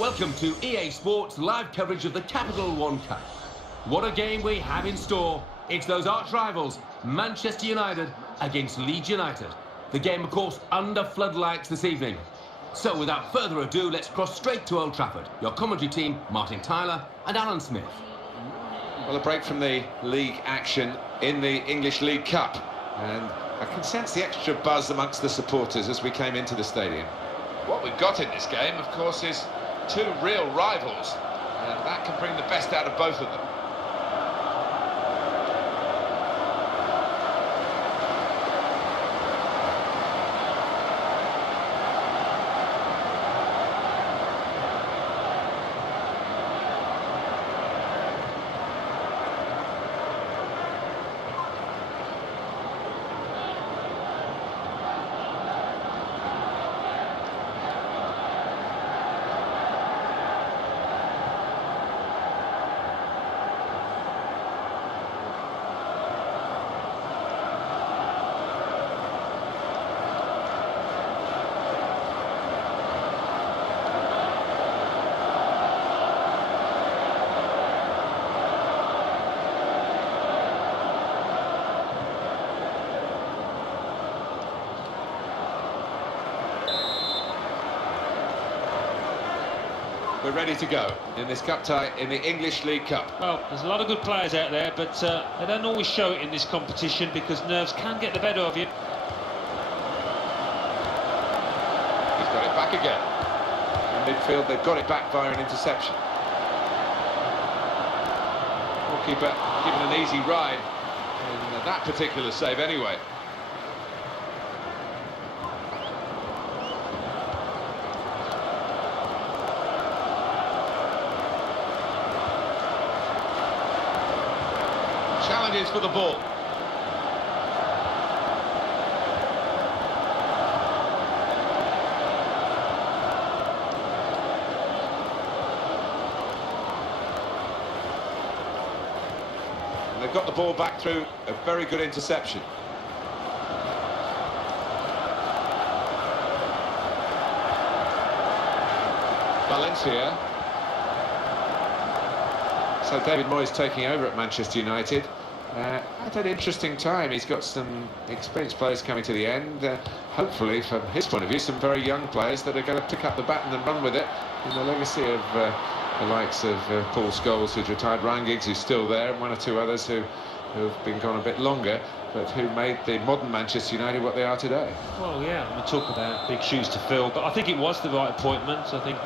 Welcome to EA Sports live coverage of the Capital One Cup. What a game we have in store. It's those arch rivals, Manchester United against Leeds United. The game, of course, under floodlights this evening. So without further ado, let's cross straight to Old Trafford. Your commentary team, Martin Tyler and Alan Smith. Well, a break from the league action in the English League Cup. And I can sense the extra buzz amongst the supporters as we came into the stadium. What we've got in this game, of course, is two real rivals, and that can bring the best out of both of them. We're ready to go in this cup tie in the English League Cup. Well, there's a lot of good players out there, but they don't always show it in this competition because nerves can get the better of you. He's got it back again. In midfield, they've got it back via an interception. Goalkeeper given an easy ride in that particular save anyway. Challenges for the ball. And they've got the ball back through a very good interception. Valencia. So David Moyes taking over at Manchester United. At an interesting time. He's got some experienced players coming to the end. Hopefully, from his point of view, some very young players that are going to pick up the baton and run with it in the legacy of the likes of Paul Scholes, who's retired, Ryan Giggs, who's still there, and one or two others who've been gone a bit longer, but who made the modern Manchester United what they are today. Well, yeah, we talk about big shoes to fill, but I think it was the right appointment. I think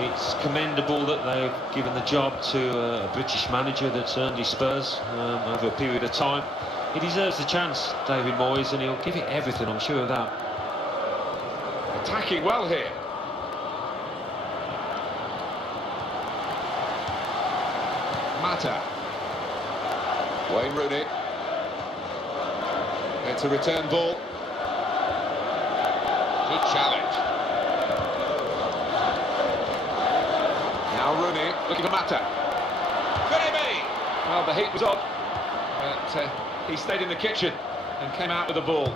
it's commendable that they've given the job to a British manager that's earned his spurs over a period of time. He deserves the chance, David Moyes, and he'll give it everything, I'm sure of that. Attacking well here. Mata. Wayne Rooney. It's a return ball. Good challenge. Now Rooney looking for Mata. Could it be? Well, the heat was on, but he stayed in the kitchen and came out with the ball.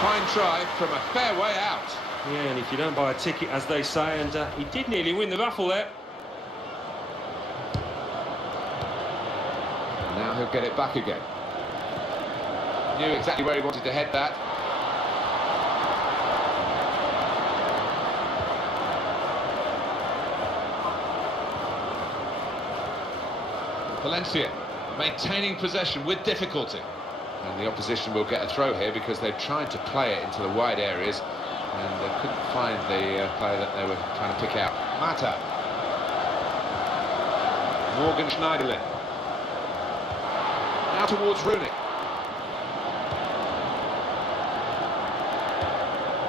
Fine try from a fair way out. Yeah, and if you don't buy a ticket, as they say, and he did nearly win the raffle there. Now he'll get it back again. Knew exactly where he wanted to head that. Valencia maintaining possession with difficulty. And the opposition will get a throw here because they've tried to play it into the wide areas and they couldn't find the player that they were trying to pick out. Mata. Morgan Schneiderlin. Now towards Rooney.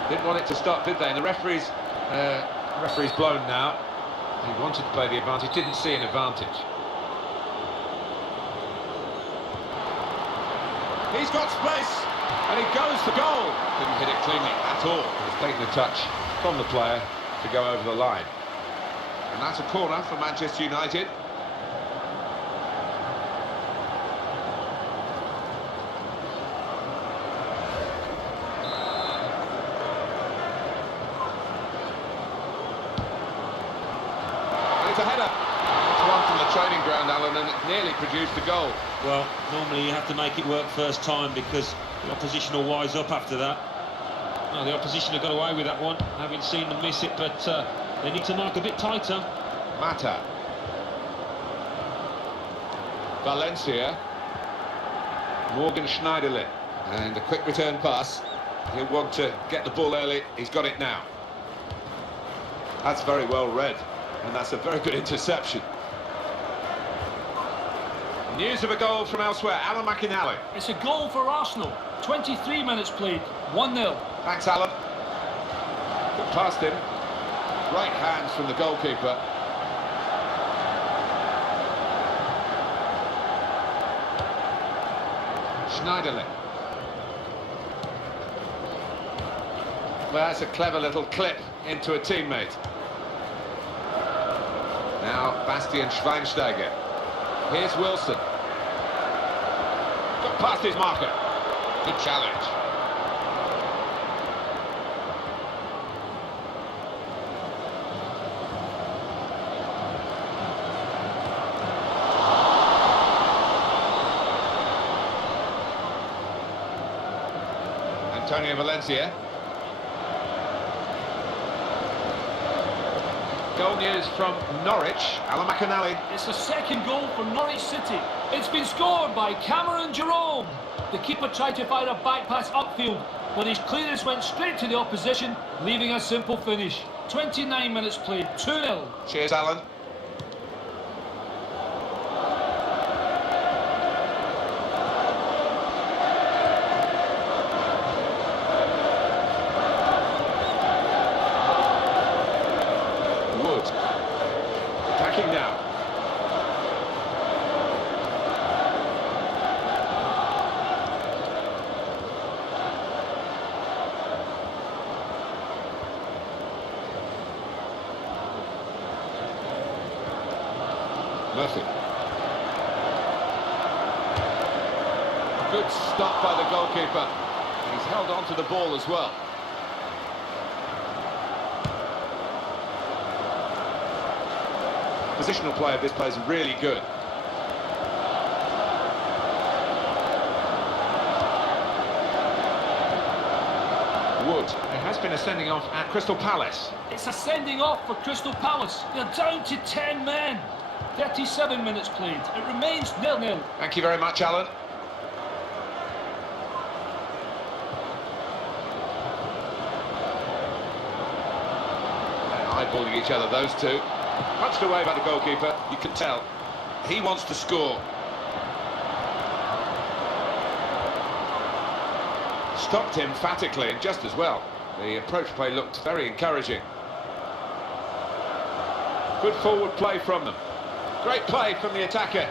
Didn't want it to stop, did they? And the referee's blown now. He wanted to play the advantage, didn't see an advantage. He's got space, and he goes for goal. Didn't hit it cleanly at all. He's taken the touch from the player to go over the line. And that's a corner for Manchester United. It's a header. It's one from the training ground, Alan, and it nearly produced a goal. Well, normally you have to make it work first time because the opposition will wise up after that. No, the opposition have got away with that one, having seen them miss it, but they need to mark a bit tighter. Mata. Valencia. Morgan Schneiderlin. And a quick return pass. He'll want to get the ball early. He's got it now. That's very well read. And that's a very good interception. News of a goal from elsewhere. Alan McInally. It's a goal for Arsenal. 23 minutes played. 1-0. Thanks, Alan. Got past him. Great hands from the goalkeeper. Schneiderlin. Well, that's a clever little clip into a teammate. Now, Bastian Schweinsteiger. Here's Wilson. Got past his marker. Good challenge. Antonio Valencia. Goal news from Norwich. Alan McInally. It's the second goal for Norwich City. It's been scored by Cameron Jerome. The keeper tried to fire a back pass upfield, but his clearance went straight to the opposition, leaving a simple finish. 29 minutes played, 2-0. Cheers, Alan. Attacking now. Murphy. Good stop by the goalkeeper. He's held on to the ball as well. Positional play of this player is really good. Wood. There has been a sending off at Crystal Palace. It's a sending off for Crystal Palace. They're down to 10 men. 37 minutes played. It remains 0-0. Thank you very much, Alan. They're eyeballing each other, those two. Punched away by the goalkeeper. You can tell he wants to score. Stopped him emphatically and just as well. The approach play looked very encouraging. Good forward play from them. Great play from the attacker.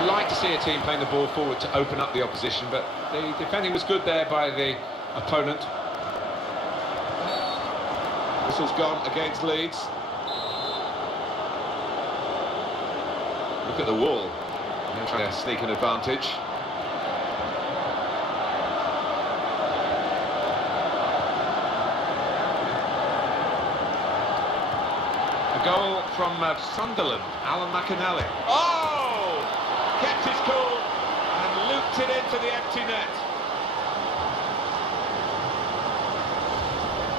You like to see a team playing the ball forward to open up the opposition, but the defending was good there by the opponent. Whistle's gone against Leeds. Look at the wall. They're trying to sneak an advantage. A goal from Sunderland, Alan McInally. Oh! Kept his cool and looped it into the empty net.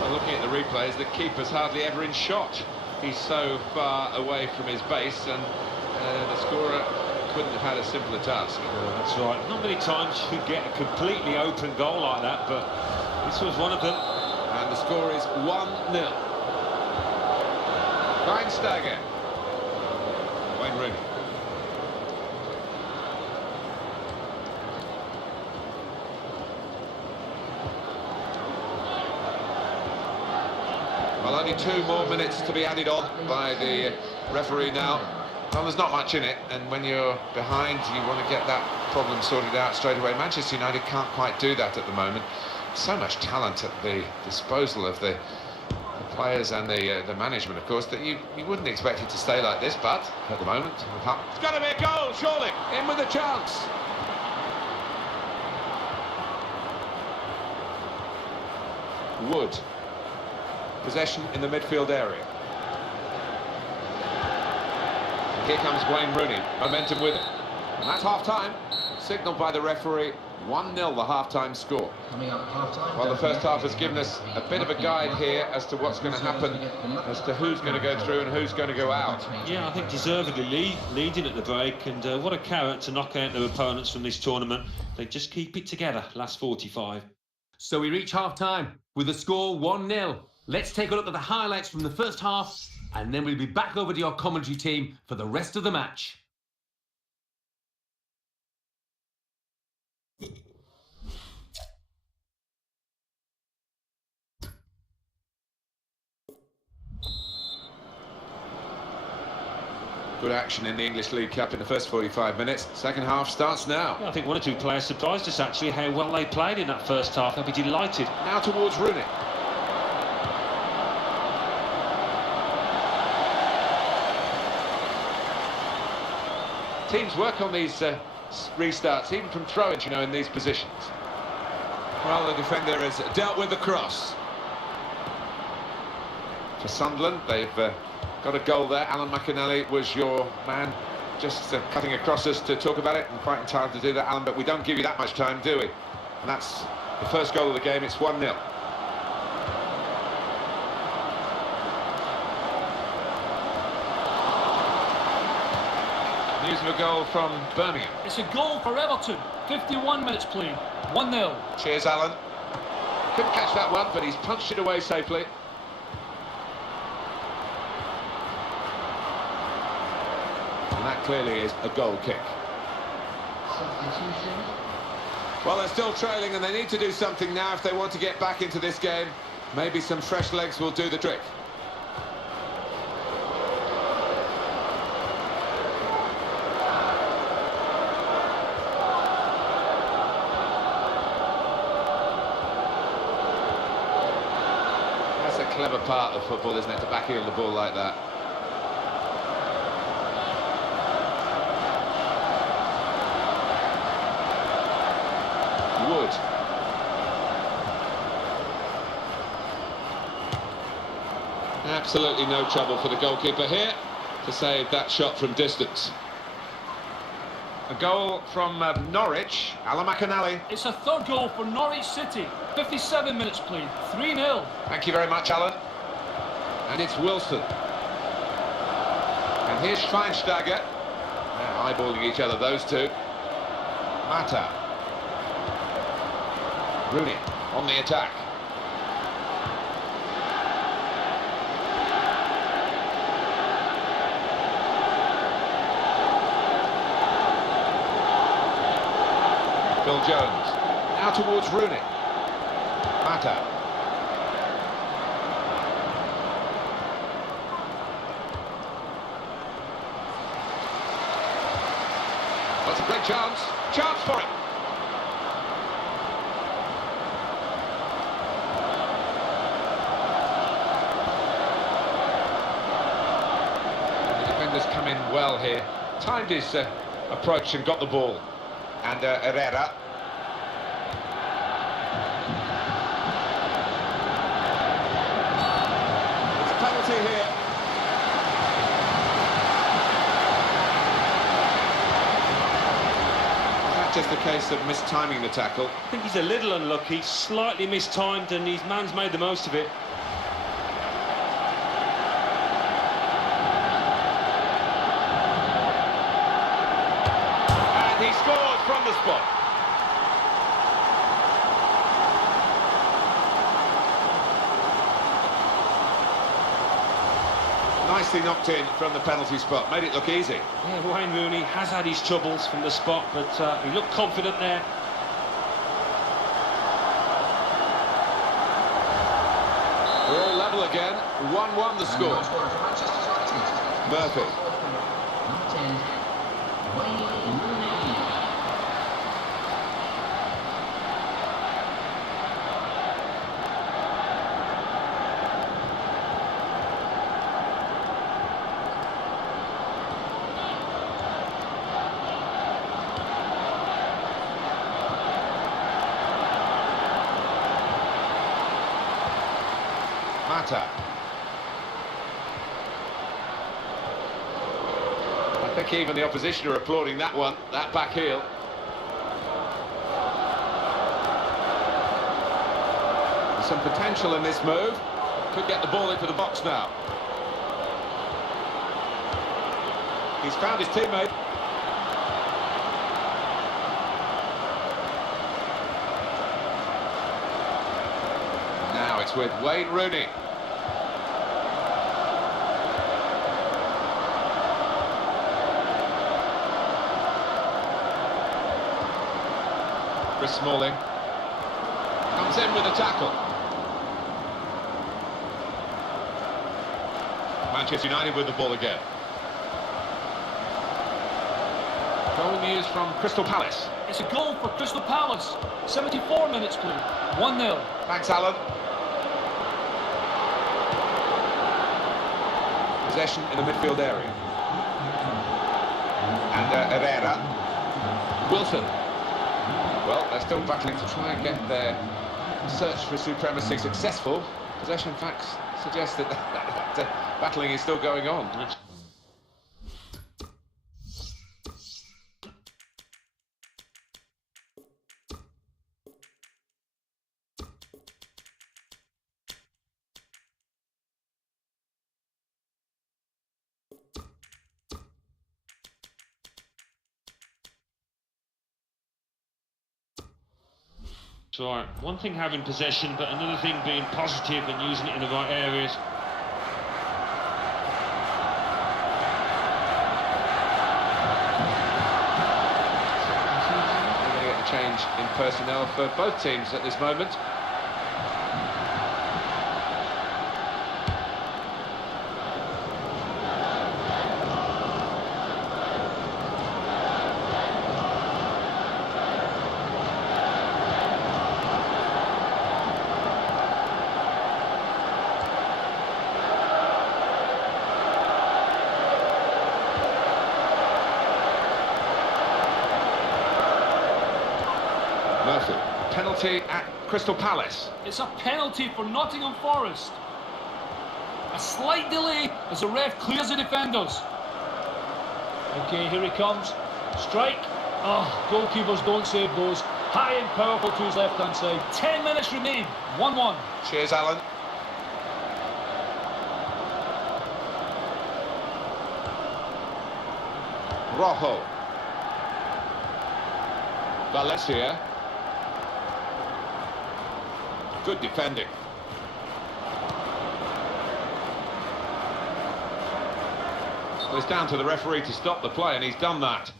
Well, looking at the replays, the keeper's hardly ever in shot. He's so far away from his base, and the scorer couldn't have had a simpler task. That's right. Not many times you get a completely open goal like that, but this was one of them. And the score is 1-0. Schweinsteiger. Wayne Rooney. Well, only 2 more minutes to be added on by the referee now. Well, there's not much in it, and when you're behind, you want to get that problem sorted out straight away. Manchester United can't quite do that at the moment. So much talent at the disposal of the players and the management, of course, that you wouldn't expect it to stay like this, but at the moment, it's got to be a goal, surely. In with a chance. Wood. possession in the midfield area. And here comes Wayne Rooney, momentum with it. And that's half-time, signalled by the referee. 1-0 the half-time score. Coming up half-time. Well, the first half has given us a bit of a guide here as to what's going to happen, as to who's going to go through and who's going to go out. Yeah, I think deservedly leading at the break, and what a carrot to knock out their opponents from this tournament. They just keep it together, last 45. So we reach half-time with the score 1-0. Let's take a look at the highlights from the first half, and then we'll be back over to your commentary team for the rest of the match. Good action in the English League Cup in the first 45 minutes. Second half starts now. Yeah, I think one or two players surprised us, actually, how well they played in that first half. I'll be delighted. Now towards Rooney. Teams work on these restarts, even from throw-ins, you know, in these positions. Well, the defender has dealt with the cross. For Sunderland, they've got a goal there. Alan McInally was your man, just cutting across us to talk about it, and quite entitled to do that, Alan, but we don't give you that much time, do we? And that's the first goal of the game. It's 1-0. News of a goal from Birmingham. It's a goal for Everton. 51 minutes played. 1-0. Cheers, Alan. Couldn't catch that one, but he's punched it away safely. And that clearly is a goal kick. Well, they're still trailing, and they need to do something now if they want to get back into this game. Maybe some fresh legs will do the trick. That's a clever part of football, isn't it, to backheel the ball like that. Wood. Absolutely no trouble for the goalkeeper here to save that shot from distance. A goal from Norwich, Alan McInally. It's a third goal for Norwich City. 57 minutes played. 3-0. Thank you very much, Alan. And it's Wilson. And here's Schweinsteiger. Now eyeballing each other, those two. Mata. Rooney on the attack. Phil Jones. Now towards Rooney. Mata. That's a great chance. Chance for him. Come in well here, timed his approach and got the ball. And Herrera. It's a penalty here. Is that just a case of mistiming the tackle? I think he's a little unlucky, slightly mistimed, and his man's made the most of it. He scores from the spot. Nicely knocked in from the penalty spot, made it look easy. Yeah, Wayne Rooney has had his troubles from the spot, but he looked confident there. We're all level again, 1-1 the score. Murphy. Mata. I think even the opposition are applauding that one, that back heel. There's some potential in this move. Could get the ball into the box now. He's found his teammate. Now it's with Wayne Rooney. Chris Smalling comes in with a tackle. Manchester United with the ball again. Goal news from Crystal Palace. It's a goal for Crystal Palace. 74 minutes played. 1-0. Thanks, Alan. Possession in the midfield area. And Herrera. Wilson. Well, they're still battling to try and get their search for supremacy successful. Possession facts suggest that battling is still going on. So, one thing having possession, but another thing being positive and using it in the right areas. We're going to get a change in personnel for both teams at this moment. Penalty at Crystal Palace. It's a penalty for Nottingham Forest. A slight delay as the ref clears the defenders. Okay, here he comes. Strike. Oh, goalkeepers don't save those. High and powerful to his left-hand side. 10 minutes remain. 1-1. Cheers, Alan. Rojo. Valencia. Good defending. So it's down to the referee to stop the play, and he's done that.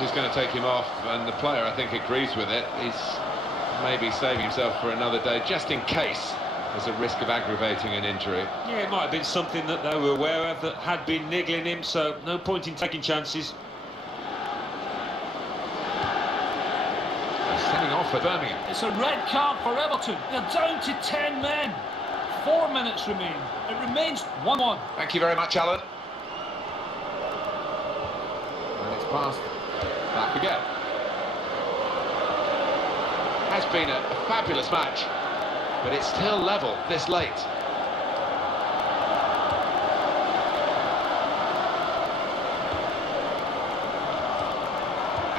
He's going to take him off, and the player, I think, agrees with it. He's maybe saving himself for another day, just in case there's a risk of aggravating an injury. Yeah, it might have been something that they were aware of that had been niggling him, so no point in taking chances. They're sending off for Birmingham. It's a red card for Everton. They're down to 10 men. 4 minutes remain. It remains 1-1. Thank you very much, Alan. And it's passed. Back again. Has been a fabulous match, but it's still level this late.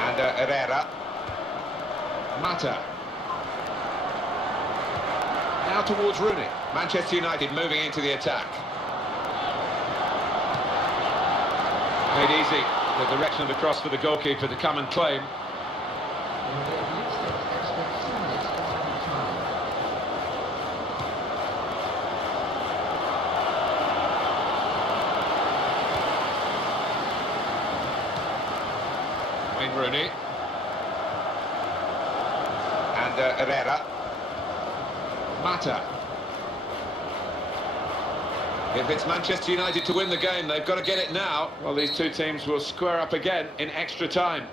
And Herrera. Mata. Now towards Rooney. Manchester United moving into the attack. Made easy. The direction of the cross for the goalkeeper to come and claim. Wayne Rooney. And Herrera. Mata. If it's Manchester United to win the game, they've got to get it now. Well, these two teams will square up again in extra time.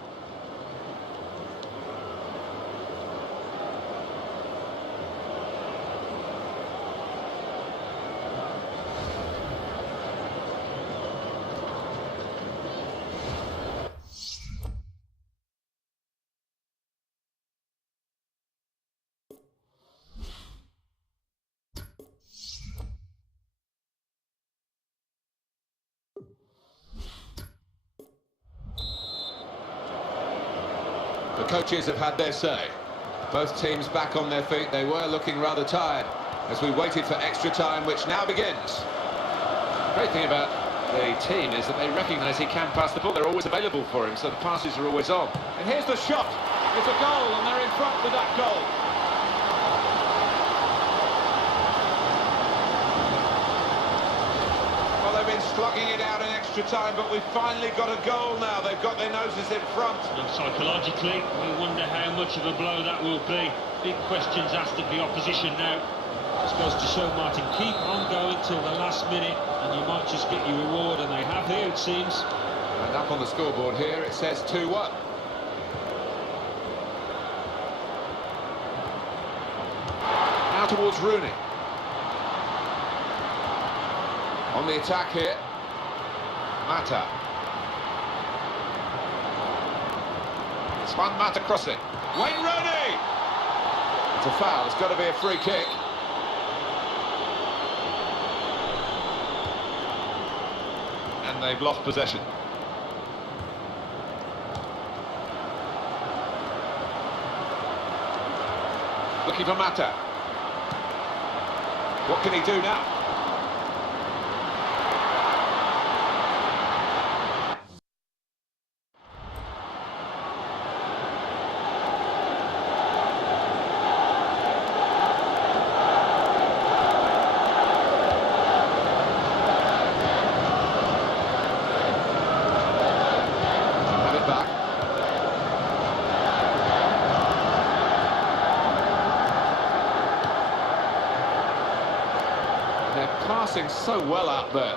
The coaches have had their say. Both teams back on their feet. They were looking rather tired as we waited for extra time, which now begins. The great thing about the team is that they recognise he can pass the ball. They're always available for him, so the passes are always on. And here's the shot. It's a goal, and they're in front with that goal. Well, they've been slugging it out in extra time, but we've finally got a goal now. They've got their noses in front. And psychologically, we wonder how much of a blow that will be. Big questions asked of the opposition now. Just goes to show, Martin, keep on going till the last minute and you might just get your reward, and they have here, it seems. And up on the scoreboard here it says 2-1. Now towards Rooney. On the attack here, Mata. It's Juan Mata crossing. Wayne Rooney! It's a foul, it's got to be a free kick. And they've lost possession. Looking for Mata. What can he do now? Passing so well out there.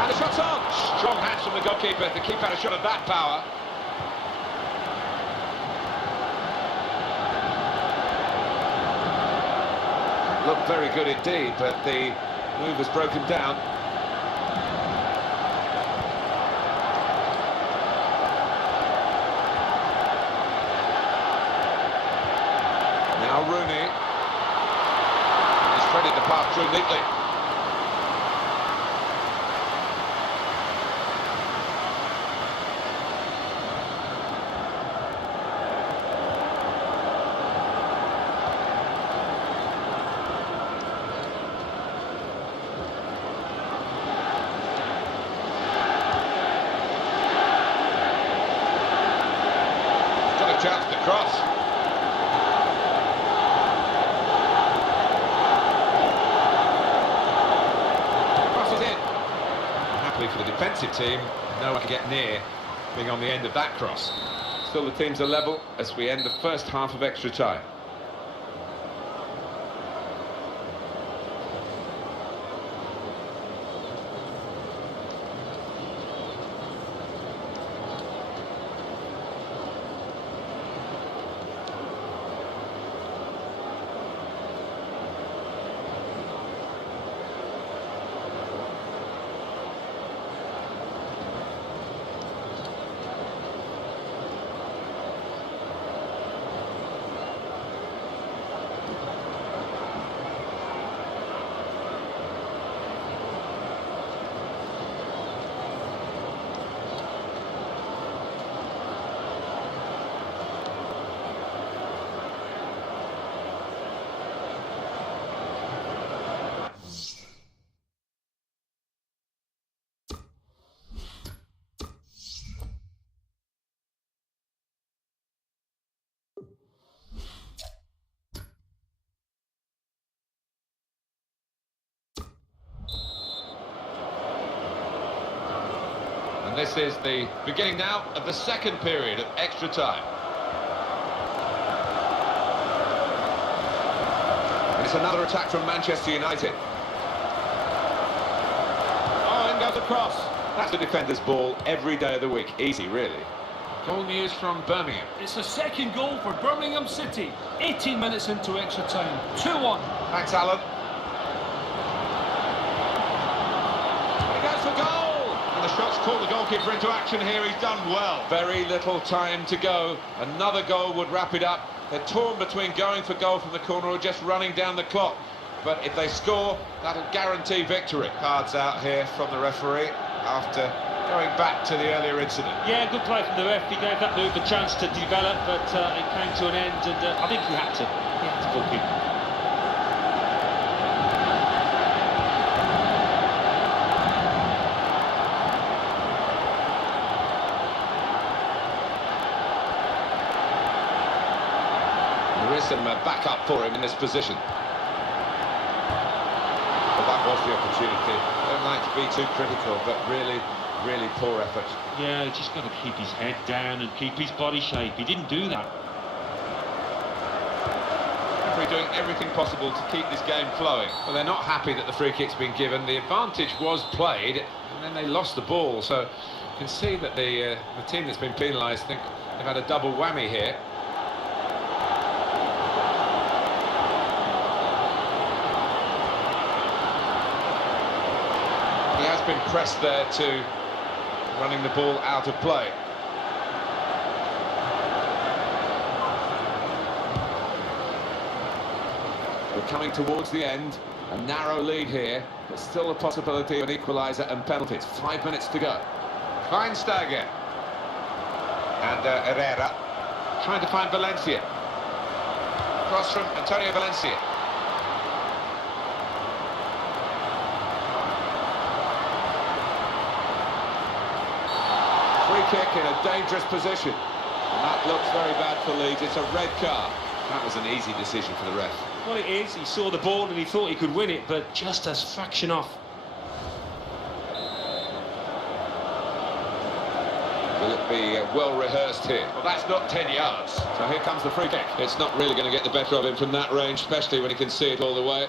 And the shot's on! Strong hands from the goalkeeper to keep out a shot of that power. Looked very good indeed, but the move was broken down. Now Rooney. He's threaded the path through neatly. Got a chance to cross. For the defensive team, no one can get near being on the end of that cross. Still the teams are level as we end the first half of extra time. And this is the beginning now of the second period of extra time. And it's another attack from Manchester United. Oh, and goes across. That's the defender's ball every day of the week. Easy, really. Goal news from Birmingham. It's the second goal for Birmingham City. 18 minutes into extra time. 2-1. Thanks, Alan. He goes for goal! And the shot's caught the goalkeeper into action here. He's done well. Very little time to go. Another goal would wrap it up. They're torn between going for goal from the corner or just running down the clock. But if they score, that'll guarantee victory. Cards out here from the referee after Going back to the earlier incident. Yeah, good play from the ref. He gave that move a chance to develop, but it came to an end, and I think he had to book him. There is some backup for him in this position. Well, that was the opportunity. Don't like to be too critical, but really poor effort. Yeah, he's just got to keep his head down and keep his body shape. He didn't do that. Referee doing everything possible to keep this game flowing. Well, they're not happy that the free kick's been given. The advantage was played, and then they lost the ball. So you can see that the team that's been penalised think they've had a double whammy here. He has been pressed there to running the ball out of play. We're coming towards the end. A narrow lead here, but still a possibility of an equaliser and penalties. 5 minutes to go. Schweinsteiger. And Herrera trying to find Valencia. Cross from Antonio Valencia. Free kick in a dangerous position. And that looks very bad for Leeds. It's a red card. That was an easy decision for the ref. Well, it is. He saw the ball and he thought he could win it, but just a fraction off. Will it be well rehearsed here? Well, that's not 10 yards. So here comes the free kick. It's not really going to get the better of him from that range, especially when he can see it all the way.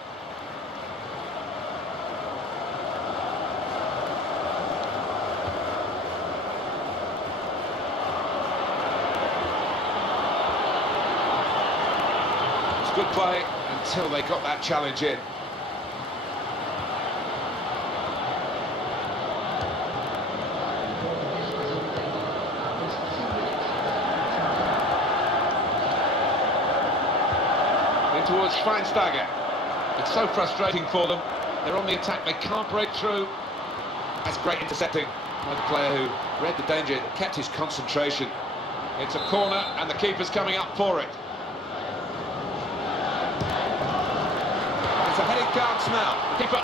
Good play until they got that challenge in. In towards Schweinsteiger. It's so frustrating for them. They're on the attack, they can't break through. That's great intercepting by the player who read the danger, kept his concentration. It's a corner and the keeper's coming up for it. It's a headed chance now. The keeper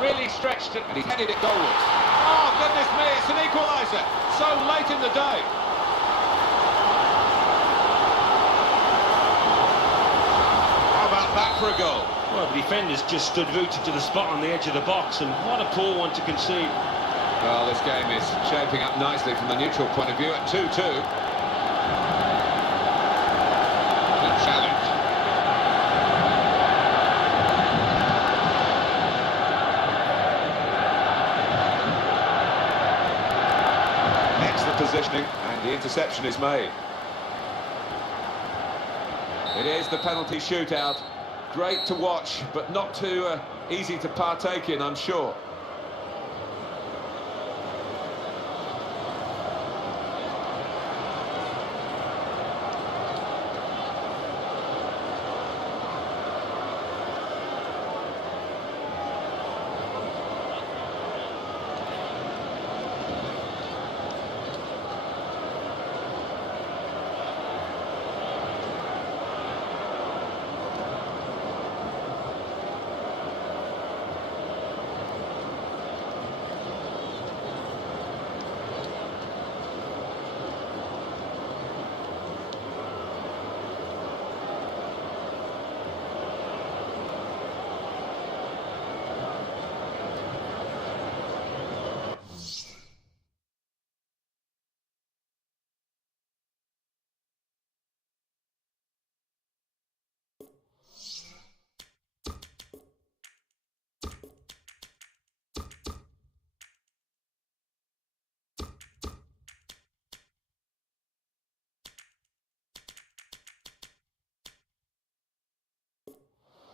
really stretched it and he headed it goalwards. Oh, goodness me, it's an equaliser. So late in the day. How about that for a goal? Well, the defenders just stood rooted to the spot on the edge of the box, and what a poor one to concede. Well, this game is shaping up nicely from the neutral point of view at 2-2. Good challenge. Positioning, and the interception is made. It is the penalty shootout. Great to watch, but not too easy to partake in, I'm sure.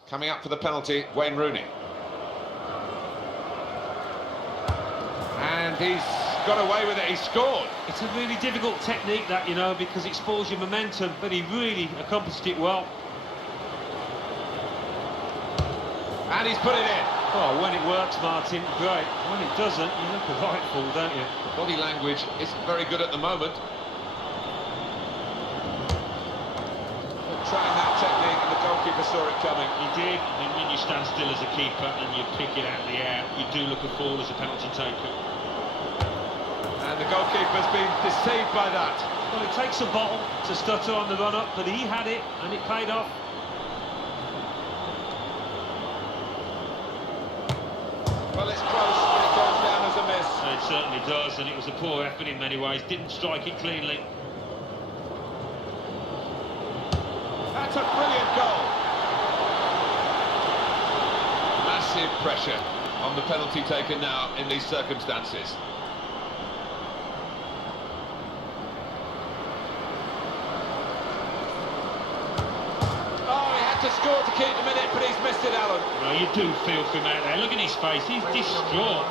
Coming up for the penalty, Wayne Rooney. And he's got away with it, he scored. It's a really difficult technique, that, you know, because it spoils your momentum, but he really accomplished it well. And he's put it in. Oh, when it works, Martin, great. When it doesn't, you look a right fool, don't you? The body language isn't very good at the moment. Trying that technique, and the goalkeeper saw it coming. He did. I mean, when you stand still as a keeper and you pick it out of the air, you do look a fool as a penalty taker. And the goalkeeper's been deceived by that. Well, it takes a bottle to stutter on the run-up, but he had it, and it paid off. Well, it's close, but it goes down as a miss. It certainly does, and it was a poor effort in many ways. Didn't strike it cleanly. That's a brilliant goal. Massive pressure on the penalty taken now in these circumstances. Oh, he had to score to keep them in it, but he's missed it, Alan. Well, you do feel for him out there. Look at his face. He's distraught.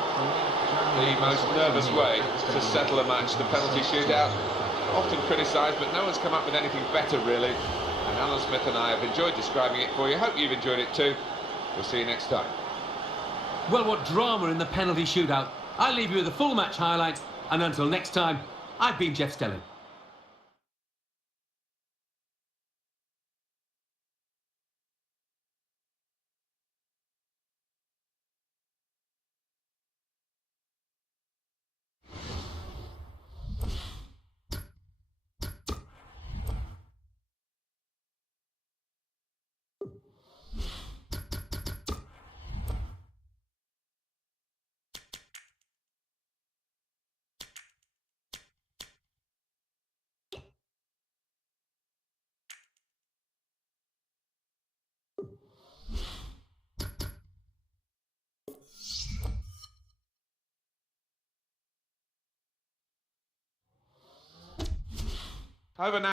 The most nervous way to settle a match, the penalty shootout. Often criticised, but no one's come up with anything better, really. And Alan Smith and I have enjoyed describing it for you. Hope you've enjoyed it too. We'll see you next time. Well, what drama in the penalty shootout. I'll leave you with the full match highlights, and until next time, I've been Jeff Stelling. Over now.